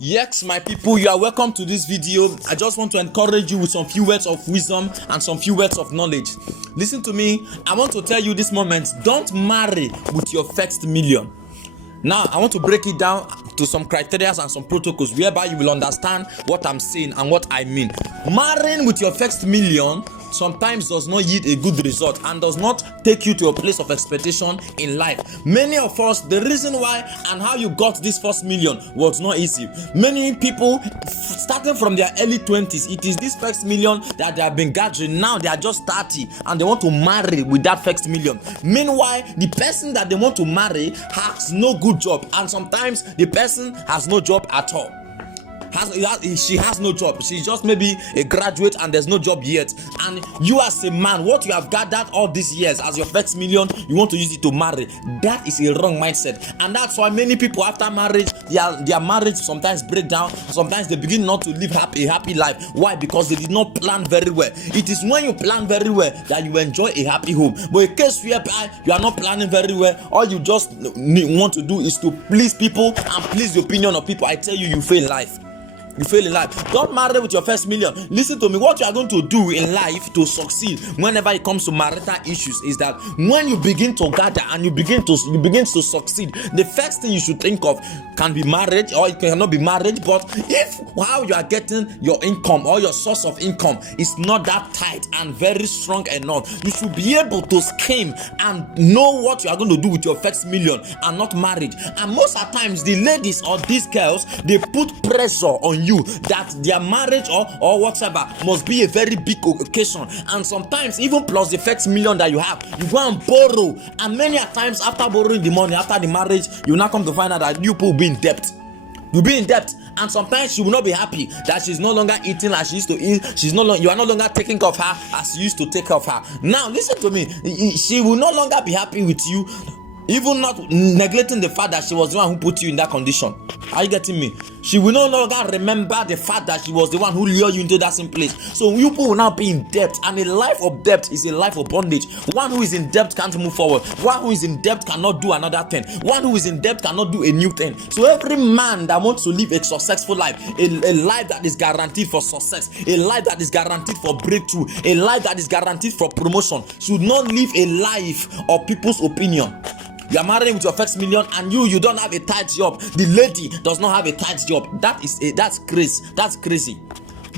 Yes, my people, you are welcome to this video. I just want to encourage you with some few words of wisdom and some few words of knowledge. Listen to me. I want to tell you this moment, don't marry with your first million. Now, I want to break it down to some criteria and some protocols whereby you will understand what I'm saying and what I mean. Marrying with your first million sometimes does not yield a good result and does not take you to a place of expectation in life. Many of us, the reason why and how you got this first million was not easy. Many people, starting from their early 20s, it is this first million that they have been gathering. Now they are just 30 and they want to marry with that first million. Meanwhile, the person that they want to marry has no good job, and sometimes the person has no job at all. She has no job. She's just maybe a graduate and there's no job yet. And you as a man, what you have gathered all these years as your first million, you want to use it to marry. That is a wrong mindset. And that's why many people after marriage, their marriage sometimes break down. Sometimes they begin not to live a happy life. Why? Because they did not plan very well. It is when you plan very well that you enjoy a happy home. But in case whereby you are not planning very well, all you just want to do is to please people and please the opinion of people. I tell you, you fail life. You fail in life. Don't marry with your first million. Listen to me. What you are going to do in life to succeed whenever it comes to marital issues is that when you begin to gather and you begin to succeed, the first thing you should think of can be marriage, or it cannot be marriage. But if how you are getting your income or your source of income is not that tight and very strong enough, you should be able to scheme and know what you are going to do with your first million and not marriage. And most of the times, the ladies or these girls, they put pressure on you that their marriage or whatever must be a very big occasion, and sometimes even plus the first million that you have, you go and borrow, and many a times after borrowing the money after the marriage, you now come to find out that you will be in debt. You'll be in debt, and sometimes she will not be happy that she's no longer eating as she used to eat. You are no longer taking care of her as you used to take care of her. Now listen to me, she will no longer be happy with you, even not neglecting the fact that she was the one who put you in that condition. Are you getting me? She will no longer remember the fact that she was the one who lured you into that same place. So you people will now be in debt, and a life of debt is a life of bondage. One who is in debt can't move forward. One who is in debt cannot do another thing. One who is in debt cannot do a new thing. So every man that wants to live a successful life, a life that is guaranteed for success, a life that is guaranteed for breakthrough, a life that is guaranteed for promotion, should not live a life of people's opinion. You are marrying with your first million and you don't have a tight job. The lady does not have a tight job. That's crazy. That's crazy.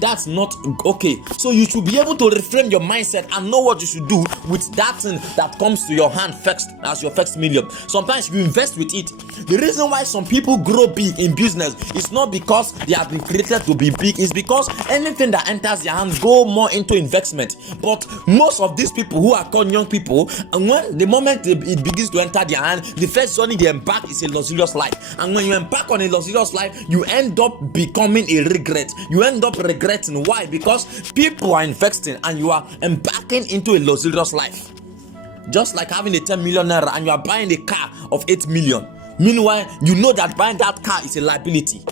That's not okay. So you should be able to reframe your mindset and know what you should do with that thing that comes to your hand first as your first million. Sometimes you invest with it. The reason why some people grow big in business is not because they have been created to be big. It's because anything that enters their hand go more into investment. But most of these people who are called young people, and when the moment it begins to enter their hand, the first journey they embark is a luxurious life. And when you embark on a luxurious life, you end up becoming a regret. You end up regretting. Why? Because people are investing and you are embarking into a luxurious life. Just like having a 10 million naira and you are buying a car of 8 million. Meanwhile, you know that buying that car is a liability.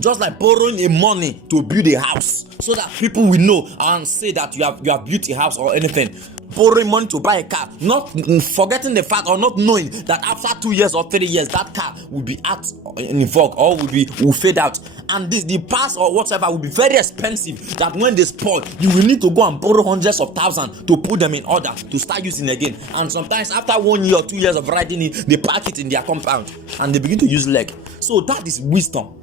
Just like borrowing a money to build a house so that people will know and say that you have built a house or anything. Borrowing money to buy a car, not forgetting the fact or not knowing that after 2 years or 3 years that car will be out in vogue or will fade out, and the parts or whatever will be very expensive, that when they spoil you will need to go and borrow hundreds of thousands to put them in order to start using again. And sometimes after 1 year or 2 years of riding it, they park it in their compound and they begin to use leg. So that is wisdom.